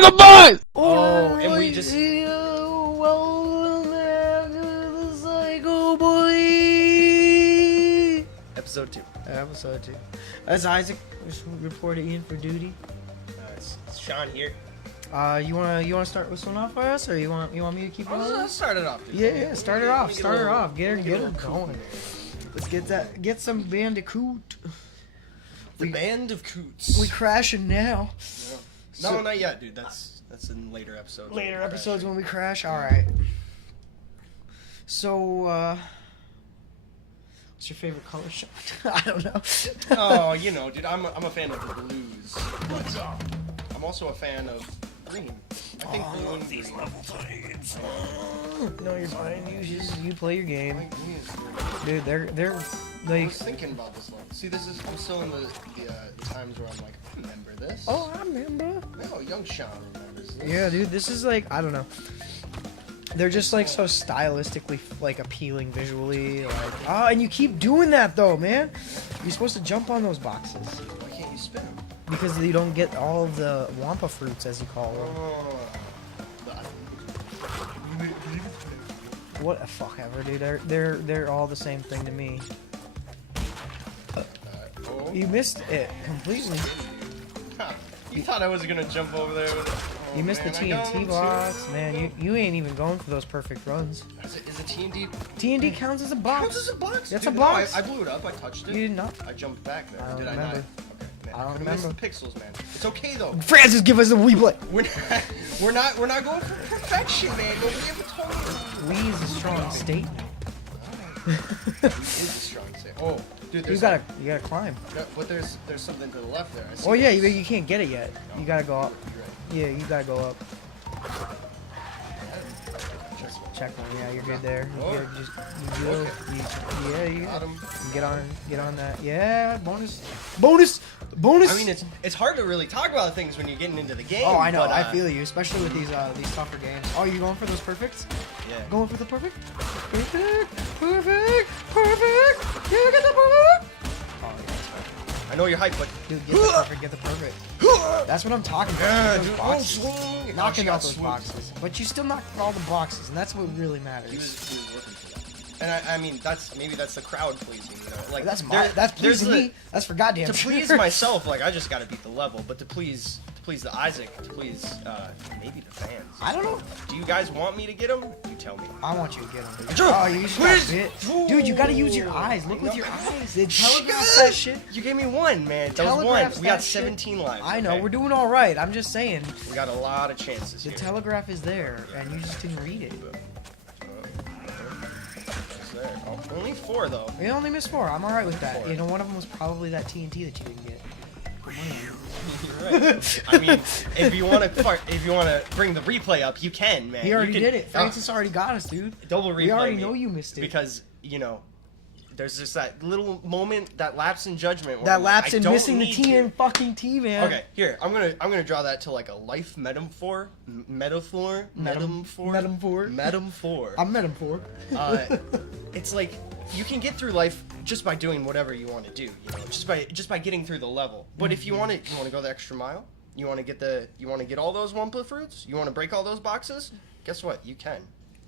Psycho Boys! Oh, and we just... Welcome back to the Psycho Boy. Episode 2. Episode 2. That's Isaac. Just reporting in for duty. It's Sean here. You wanna start this one off for us, or you want me to keep going? Let's start it off, dude. Yeah, start it off. Start her off. Get her going. Let's get some Bandicoot. The Band of Coots. We crashing now. Yeah. No, not yet, dude. That's in later episodes. Later episodes when we crash. All right. So, what's your favorite color, Sean? I don't know. Oh, you know, dude. I'm a fan of the blues. But, I'm also a fan of green. I think blue and these green. level types. No, you're fine. You play your I game, like green is good. dude. They're I like. was thinking about this one. See, I'm still in the times where I'm like, I remember this. Oh, I remember. No, young Sean remembers this. Yeah, dude. This is like, I don't know. They're just like so stylistically like appealing visually. Like, and you keep doing that though, man. You're supposed to jump on those boxes Why can't you spin them? because you don't get all of the Wampa fruits, as you call them. Oh. What a fuck ever, dude. They're all the same thing to me. Oh. You missed it completely. You thought I was gonna jump over there with You missed the TNT box, man. You ain't even going for those perfect runs. Is a TNT TNT counts as a box. counts as a box? That's Dude, a box. No, I blew it up. I touched it. You did not. I jumped back there. I don't Did remember. I not? Okay, man. I don't could've remember. missed the pixels, man. It's okay though. Francis, give us a replay. We're not going for perfection, man. Nobody ever told me. We is a strong statement. It is a strong say. Oh, dude, You gotta climb. But there's something to the left there. I see Oh yeah, this. you can't get it yet. You gotta go up. You're right. Yeah, you gotta go up. Just one. Check one. Yeah, you're good there. Oh. You Got him. get on that. Yeah, bonus. I mean, it's hard to really talk about things when you're getting into the game. Oh, I know. But, I feel you, especially with these tougher games. Oh, you going for those perfects? Yeah. Going for the perfect? Perfect! Perfect! Perfect! You get the perfect! Oh, yeah, that's right. I know you're hyped, but Dude, get the perfect, get the perfect. That's what I'm talking about. Yeah, Those dude. boxes. Oh, swing. Knocking Actually out got those swooped. boxes. But you still knocked all the boxes, and that's what really matters. he was looking for that. And I mean, that's the crowd pleasing, you know. Like That's there- that's there's pleasing me. That's for goddamn To sure. please myself, like I just gotta beat the level, but to please the Isaac, to please maybe the fans. I don't know. Do you guys want me to get him? You tell me. I want you to get them. Sure. Oh, you just got bit. Dude, you gotta use your eyes. Look with your eyes. It telegraphs that shit. You gave me one, man. That was one. Telegraphs We got that shit. 17 lives. I know, okay? we're doing all right. I'm just saying. We got a lot of chances The here. telegraph is there, and you just didn't read it. It's there. Oh, only 4 though. We only missed 4. I'm all right with that. 4. You know, one of them was probably that TNT that you didn't get. You're right. I mean, if you want to bring the replay up, you can, man. He already You can- did it. Francis already got us, dude. Double replay. We already me. know you missed it. Because, you know, there's just that little moment, that lapse in judgment. Where That I'm like, lapse I in don't missing the need T to. and fucking T, man. Okay, here I'm gonna draw that to like a life metaphor. Metaphor. I met him for. It's like you can get through life just by doing whatever you want to do. You know, just by getting through the level. But if you want to go the extra mile. You want to get all those Wumpa fruits. You want to break all those boxes. Guess what? You can.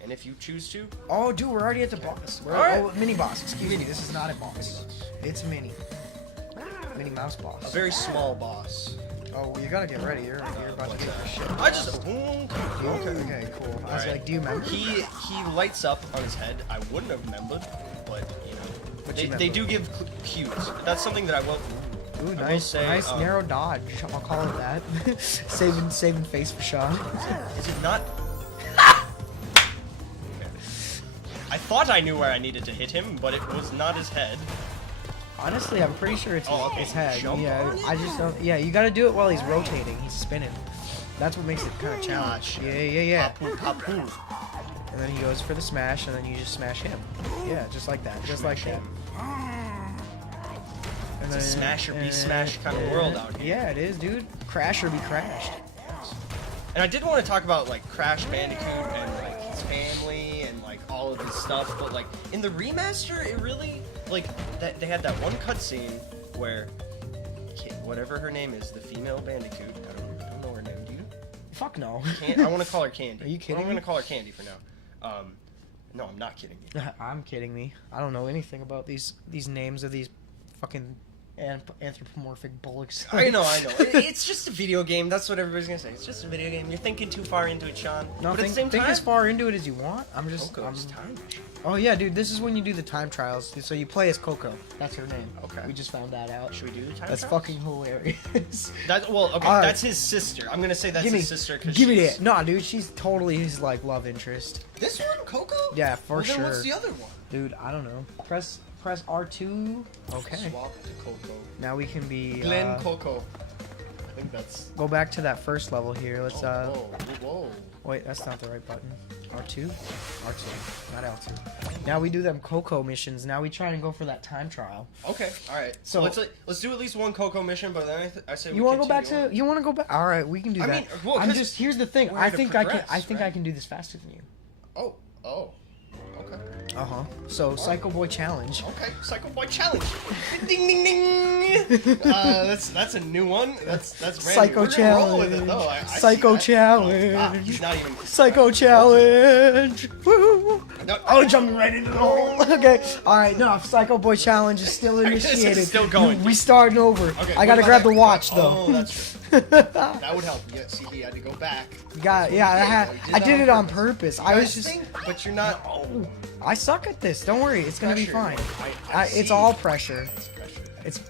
And if you choose to, Oh, dude, we're already at the boss. All right. Oh, mini boss. Excuse me. This is not a boss. It's mini. Mini mouse boss. a very small boss. Oh, well, you gotta get ready. You're about to get your shit. I just. Okay, cool. I was Alright. like, do you remember? He lights up on his head. I wouldn't have remembered, but you know, What you they remember? do give cues. That's something that I will. Ooh, I will nice, say, nice narrow dodge. I'll call it that. saving face for Sean. Is it not? I thought I knew where I needed to hit him, but it was not his head. Honestly, I'm pretty sure it's Oh, okay. his head. Jump Yeah, on it? I just don't. Yeah, you gotta do it while he's rotating. He's spinning. That's what makes it kind of challenge. Gotcha. Yeah. Papu, papu. And then he goes for the smash, and then you just smash him. Yeah, just like that. Just like that. And It's a smash or be smashed kind of world out here. Yeah, it is, dude. Crash or be crashed. And I did want to talk about like Crash Bandicoot and like his family and like all of his stuff, but like in the remaster, it really like that they had that one cutscene where whatever her name is, the female Bandicoot. I don't know her name. Do you? Fuck no. I want to call her Candy. Are you kidding I'm going me? to call her Candy for now. No, I'm not kidding you. I'm kidding me. I don't know anything about these names of these fucking anthropomorphic bullocks. I know. It's just a video game. That's what everybody's gonna say. It's just a video game. You're thinking too far into it, Sean. No, but at the same think time, as far into it as you want. Coco's time. Oh yeah, dude. This is when you do the time trials. So you play as Coco. That's her name. Okay. We just found that out. Should we do the time That's trials? fucking hilarious. Okay. All right. That's his sister. I'm gonna say that's his sister because give me that. No, dude. She's totally his like love interest. This one, Coco? Yeah, for sure. Then what's the other one? Dude, I don't know. Press R2. Okay. Swap to Coco. Now we can be. Glen Coco. I think that's. Go back to that first level here. Let's Whoa. Wait, that's not the right button. R2? R2, not L2. Now we do them Coco missions. Now we try and go for that time trial. Okay, all right. So let's do at least one Coco mission, but then I say you want to go back to? You want to go back? All right, we can do that. mean, well, I'm just here's the thing. we're I to think progress, I think I right? can do this faster than you. Oh. Okay. So Psycho Boy challenge. Okay, Psycho Boy challenge. Ding ding ding. That's a new one. That's brand Psycho new. We're gonna roll with it, challenge. though. I Psycho see that. challenge. Oh, he's not even. Psycho challenge. Woo. No. Oh, jumping right into the hole. Okay. All right. No, Psycho Boy challenge is still initiated. It's still going. We starting over. Okay, I gotta what grab about the watch that? though. Oh, that's true. That would help. Yeah, see, he had to go back. I did it on purpose. I was just. But you're not. I suck at this. Don't worry. It's gonna be fine. I It's see. all pressure. It's pressure. It's.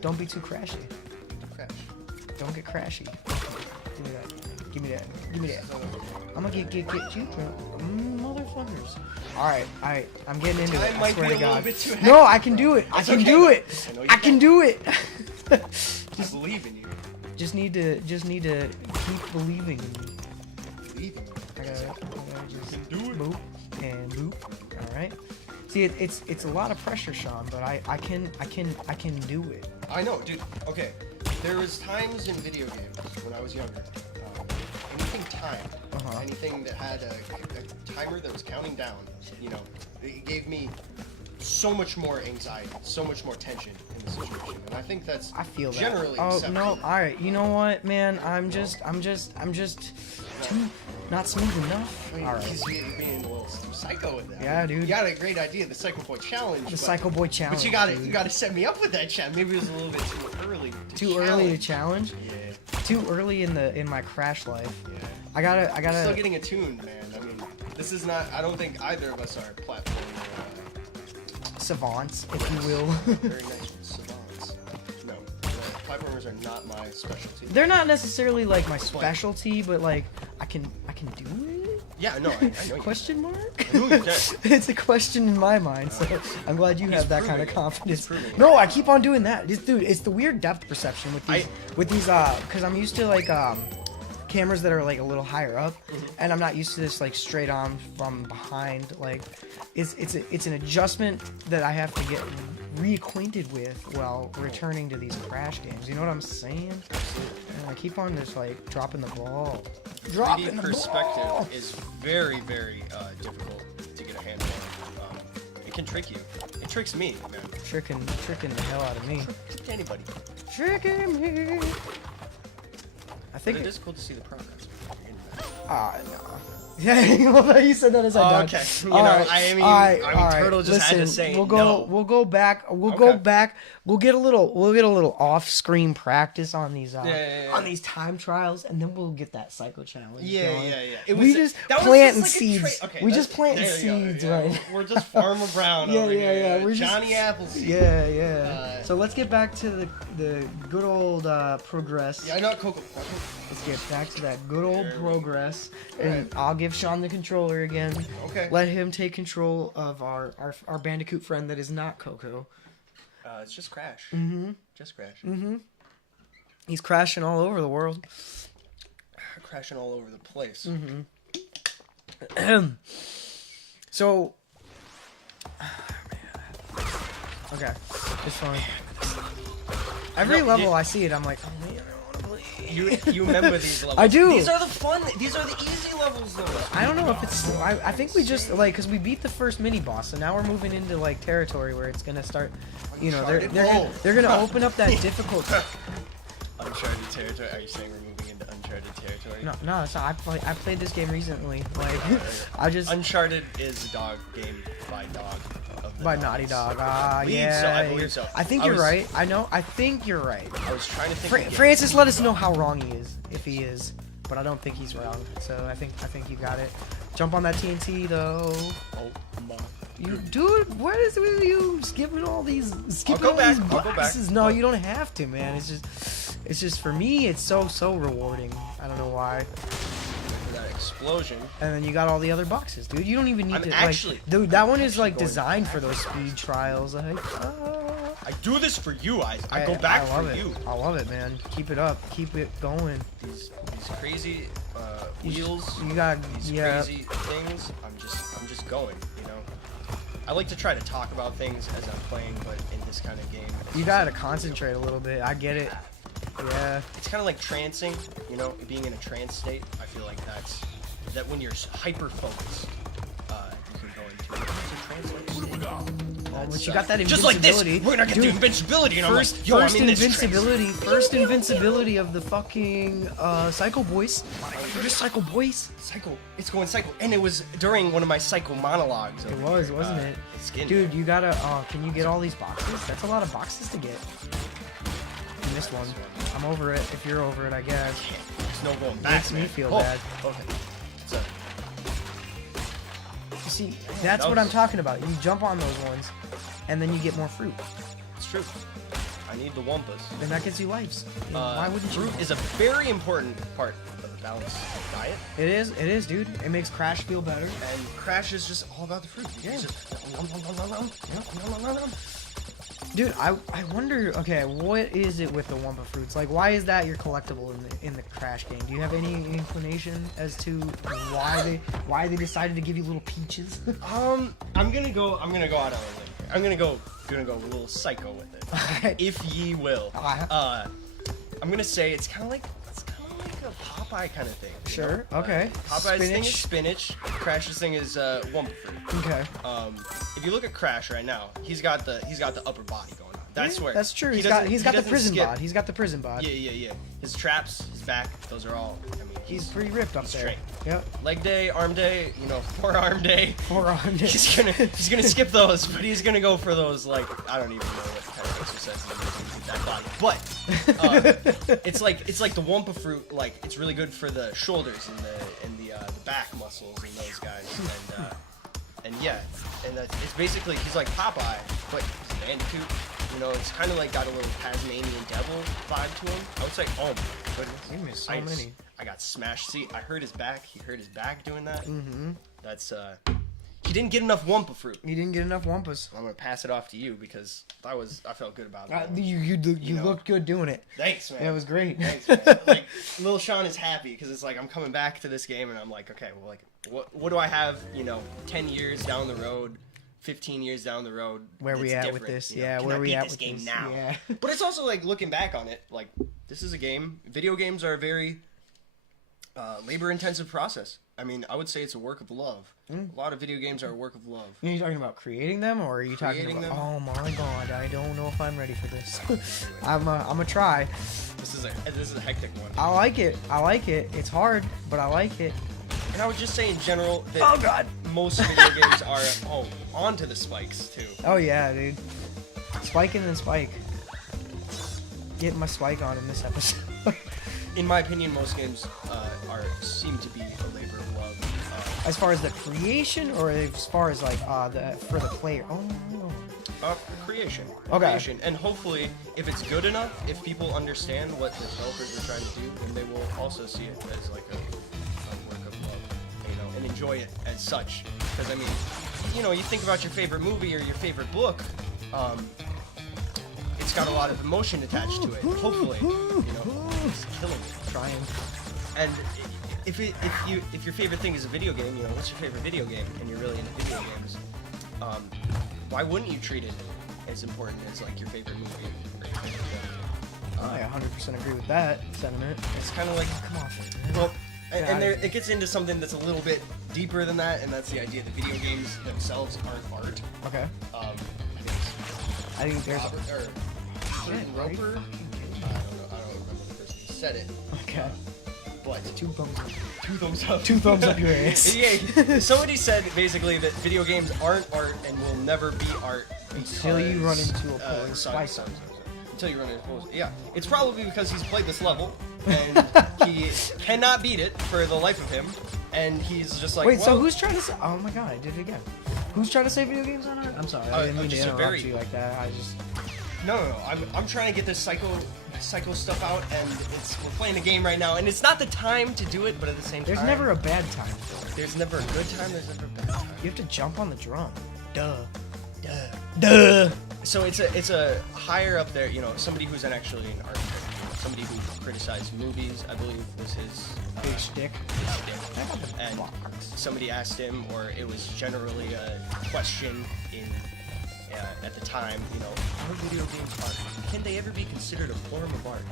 Don't be too crashy. Crash. Don't get crashy. Give me that. Give me that. Give me that. I'm gonna get you drunk. Motherfuckers. Alright, I'm getting into it. I might swear be to a little God. bit too No, hectic. I can do it. I It's can okay, do though. it. I know you I can do it. I believe in you. Just need to keep believing in me. Believe in you. I gotta just Do it. boop and boop. Alright. See, it's a lot of pressure, Sean, but I can do it. I know, dude. Okay, there was times in video games when I was younger. Anything timed, anything that had a timer that was counting down, it gave me so much more anxiety, so much more tension in the situation, and I think that's I feel generally that. Oh accepted. no! All right, you know what, man? I'm just too not smooth enough. I mean, All right. he's being a little psycho with that. Yeah, dude. You got a great idea, the Psycho Boy challenge. The Psycho Boy challenge. But you dude. gotta set me up with that challenge. Maybe it was a little bit too early. Too early to challenge. Yeah. Too early in my crash life. Yeah. I gotta. I'm still getting attuned, man. I mean, this is not. I don't think either of us are platform savants, if you will. very nice savants. No, platformers are not my specialty. They're not necessarily like my specialty, but like I can do it. Yeah, no, I know you. Question mark? I know you can. It's a question in my mind, so I'm glad you He's have that kind of proving it. confidence. He's proving it. No, I keep on doing that. Dude, it's the weird depth perception with these because I'm used to like cameras that are like a little higher up, and I'm not used to this like straight on from behind. Like it's an adjustment that I have to get reacquainted with while returning to these crash games. You know what I'm saying? And I keep on just like dropping the ball. 3D perspective is very, very difficult to get a handle on. It can trick you. It tricks me, man. Tricking the hell out of me. Trick anybody. Tricking me. I But think it is cool to see the progress. no. Yeah, well, you said that as I died. Okay. Turtle just had to say we'll go. no. We'll go back. We'll go back. We'll get a little off-screen practice on these on these time trials, and then we'll get that psycho challenge. going. We just planting seeds. We just planting seeds, right? We're just Farmer Brown. Yeah, over yeah, here. yeah. We're just- Johnny Appleseed. Yeah. So let's get back to the good old progress. Yeah, not Coco. Let's get back to that good old There we progress, go. and Alright. I'll give Sean the controller again. Okay. Let him take control of our Bandicoot friend that is not Coco. It's just Crash. Mm-hmm. Just Crash. Mm-hmm. He's crashing all over the world. Crashing all over the place. Mm-hmm. So, okay, it's fine. Every No, level I see it, I'm like, oh man, I want to play. You remember these levels? I do. These are the fun. These are the easy levels, though. I don't know if it's. I think we just like because we beat the first mini boss, and now we're moving into like territory where it's gonna start. You know, they're gonna open up that difficult. Uncharted territory. Are you saying we're moving into uncharted territory? No, it's not. I played this game recently. Like, I just Uncharted is a dog game by by Naughty Dog. I believe so. I think you're right. I think you're right. I was trying to think. Francis, let us know how wrong he is, if he is. But I don't think he's wrong. So I think you got it. Jump on that TNT though. Oh my. Dude, what is it with you skipping all these boxes? I'll go back. No, you don't have to, man. It's just for me. It's so rewarding. I don't know why. That explosion. And then you got all the other boxes, dude. You don't even need to. Actually, dude, that one is like designed for those speed trials. Like, I do this for you, I go back for you. I love it, man. Keep it up. Keep it going. These crazy wheels. You got crazy things. I'm just going. You know. I like to try to talk about things as I'm playing, but in this kind of game, you gotta concentrate a little bit. I get it. Yeah. It's kind of like trancing, you know, being in a trance state. I feel like that when you're hyper focused, you can go into a trance. But you got that invincibility. Just like this, we're gonna get the invincibility, and first invincibility of the fucking Psycho Boys. Just Psycho Boys. Psycho. It's going Psycho, and it was during one of my Psycho monologues. It was, wasn't it? Dude, you gotta. Can you get all these boxes? That's a lot of boxes to get. You missed one. I'm over it. If you're over it, I guess. There's no going back. Makes me feel bad. Okay. You see, that's what I'm talking about. You jump on those ones, and then you get more fruit. It's true. I need the Wumpas. And that gives you lives. Why wouldn't you? Fruit is a very important part of the balanced diet. It is, dude. It makes Crash feel better. And Crash is just all about the fruit. Yeah. Dude, I wonder. Okay, what is it with the Wumpa fruits? Like, why is that your collectible in the Crash game? Do you have any inclination as to why they decided to give you little peaches? I'm gonna go out on a limb. I'm gonna go a little psycho with it, if ye will. I'm gonna say it's kind of like a Popeye kind of thing. Sure. Know? Okay. Popeye's thing is spinach. Crash's thing is Wumpa fruit. Okay. If you look at Crash right now, he's got the upper body going on. That's where. That's true. He's got the prison bod. He's got the prison bod. Yeah. His traps, his back, those are all. I mean, he's pretty ripped up there. Straight. Yep. Leg day, arm day, forearm day. Forearm day. He's gonna skip those, but he's gonna go for those like I don't even know what kind of exercises he's that body. But it's like the Wumpa fruit. Like it's really good for the shoulders and the back muscles and those guys. And it's basically he's like Popeye, but he's a Bandicoot. It's kind of like got a little Tasmanian devil vibe to him. I would say, oh my goodness. You missed so many. I got smashed. See, I hurt his back. He hurt his back doing that. Mm-hmm. That's he didn't get enough Wumpa fruit. He didn't get enough Wumpas. I'm gonna pass it off to you because I felt good about it. You looked good doing it. Thanks, man. Yeah, it was great. Thanks, man. Like Lil Sean is happy because it's like I'm coming back to this game and I'm like, okay, well, like what do I have? 10 years down the road. 15 years down the road, where we at with this? Yeah, where we at with this game now? Yeah. But it's also like looking back on it, like this is a game. Video games are a very labor-intensive process. I mean, I would say it's a work of love. A lot of video games are a work of love. Are you talking about creating them, or are you talking about? Oh my god, I don't know if I'm ready for this. I'm a try. This is a hectic one. I like it. It's hard, but I like it. And I would just say in general that most video games are onto the spikes too. Oh yeah, dude. Spike and then spike. Get my spike on in this episode. In my opinion, most games seem to be a labor of love. As far as the creation, or as far as like for the player? Oh no. Creation. Okay. Creation. And hopefully, if it's good enough, if people understand what the developers are trying to do, then they will also see it as like a work of love, and enjoy it as such. Because I mean, you think about your favorite movie or your favorite book, it's got a lot of emotion attached to it. Hopefully, it's killing it. Trying. And if your favorite thing is a video game, what's your favorite video game, and you're really into video games, why wouldn't you treat it as important as like your favorite movie or your favorite film? I 100% agree with that sentiment. It's kind of like, come on, man. Well, and it gets into something that's a little bit deeper than that, and that's the idea that video games themselves aren't art. Okay. I think there's Roper. I don't remember the person's said it. Okay. But Two thumbs up. two thumbs up. Two thumbs up your ass. Yeah. Somebody said basically that video games aren't art and will never be art Until you run into a pole sorry, by something. Until you run into poles. Yeah. It's probably because he's played this level and he cannot beat it for the life of him, and he's just like. Wait, well, so who's trying to say? Oh my god, I did it again. Who's trying to say video games on art? I'm sorry, I didn't mean to just a interrupt very- you like that. I just. No. I'm trying to get this psycho stuff out, and we're playing a game right now, and it's not the time to do it, but at the same time, There's never a bad time. there's never a good time. There's never a bad time. You have to jump on the drum. Duh. Duh. Duh. So it's a higher up there, somebody who's actually an art critic, somebody who criticized movies, I believe was his Big stick. stick. And somebody asked him, or it was generally a question at the time, are video games art? Can they ever be considered a form of art?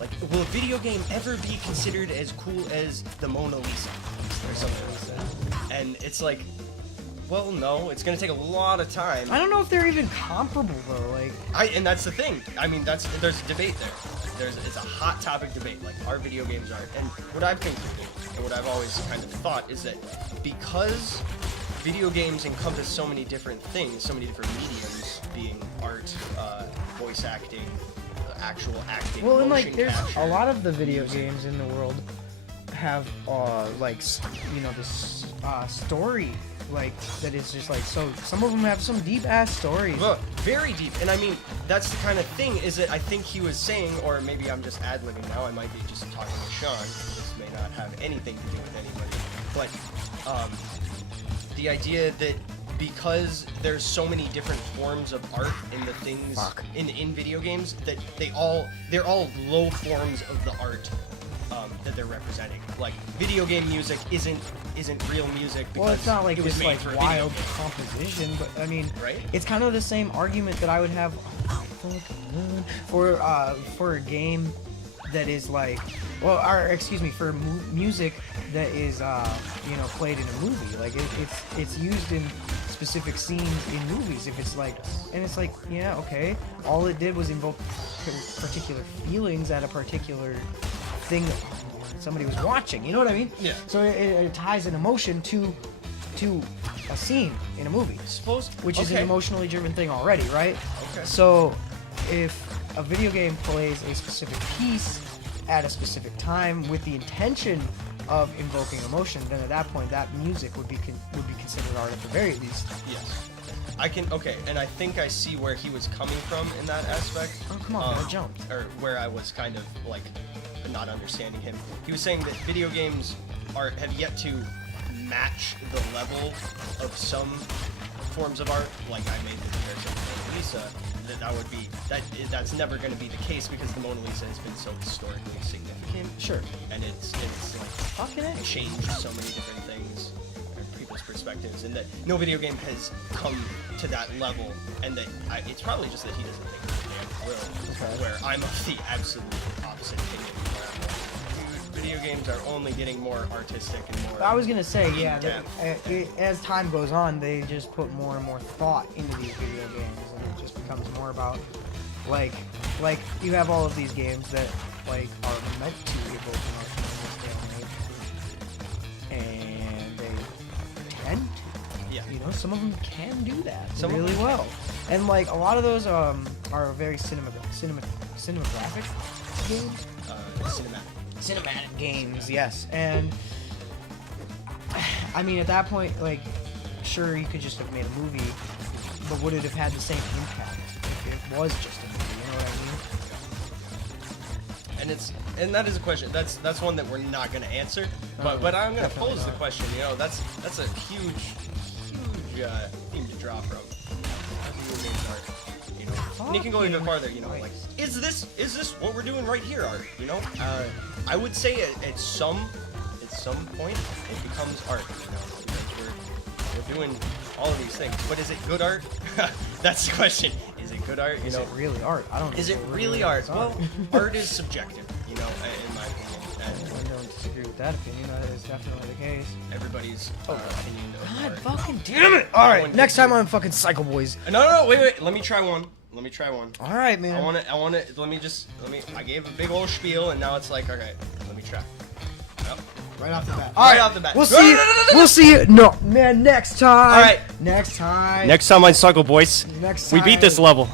Like, will a video game ever be considered as cool as the Mona Lisa or something like that? And it's like, well, no, it's gonna take a lot of time. I don't know if they're even comparable though. Like, And that's the thing. I mean, there's a debate there. It's a hot topic debate. Like, are video games art? And what I've concluded, and what I've always kind of thought, is that because video games encompass so many different things, so many different mediums, being art, voice acting, actual acting. well, and like, motion there's capture, a lot of the video games in the world have this story like that is just like so. Some of them have some deep ass stories. Well, very deep. And I mean, that's the kind of thing, is that I think he was saying, or maybe I'm just ad-libbing now, I might be just talking with Sean, this may not have anything to do with anybody, but the idea that because there's so many different forms of art in the things in video games, that they're all low forms of the art that they're representing. Like, video game music isn't real music because Well, it's not like it was this made like for a video wild game. composition, but I mean, Right? it's kind of the same argument that I would have for a game that is like, for music that is played in a movie. Like it's used in specific scenes in movies. If it's like, and it's like, yeah, okay, all it did was invoke particular feelings at a particular thing that somebody was watching. You know what I mean? Yeah. So it ties an emotion to a scene in a movie, which is an emotionally driven thing already, right? Okay. So if a video game plays a specific piece at a specific time with the intention of invoking emotion, then at that point that music would be considered art at the very least. Yes. And I think I see where he was coming from in that aspect. Oh, come on, I jumped. Or where I was kind of like not understanding him. He was saying that video games have yet to match the level of some forms of art. Like, I made the comparison with Mona Lisa. That's never going to be the case because the Mona Lisa has been so historically significant. Sure. And it's like Fucking it. changed so many different things, or people's perspectives, and that no video game has come to that level, and that it's probably just that he doesn't think it will. Where I'm of the absolute opposite opinion. Where I'm like, dude, video games are only getting more artistic and more. I was gonna say, yeah, in-depth. as time goes on, they just put more and more thought into these video games, and it just becomes more about like you have all of these games that like are meant to evoke emotion in this day and age, and they tend to. Yeah. Some of them can do that Some really of them well, and like a lot of those are very cinematographic games. Cinematic games, yes. And I mean, at that point, like, sure, you could just have made a movie, but would it have had the same impact if it was just a movie? You know what I mean? And that is a question. That's one that we're not going to answer. But I'm going to Definitely pose the not. question. That's a huge theme to draw from. Video games art. And you can go even farther. Like, is this what we're doing right here? Art? I would say at some point it becomes art. Because we're doing all of these things. But is it good art? That's the question. Is it good art? Is it really art? I don't know. Is it really art? Well, art is subjective, in my opinion. I don't disagree with that opinion. That is definitely the case. Everybody's opinion of God art. fucking damn it! All right, One next can time on fucking Cycle Boys. No, wait. Let me try one. Let me try one. All right, man. I want to. I gave a big old spiel, and now it's like, okay, let me try. Yep. Right off the bat. Right off the bat. We'll see. We'll see you. No, man. Next time. All right. Next time. Next time on Cycle Boys. Next time. We beat this level.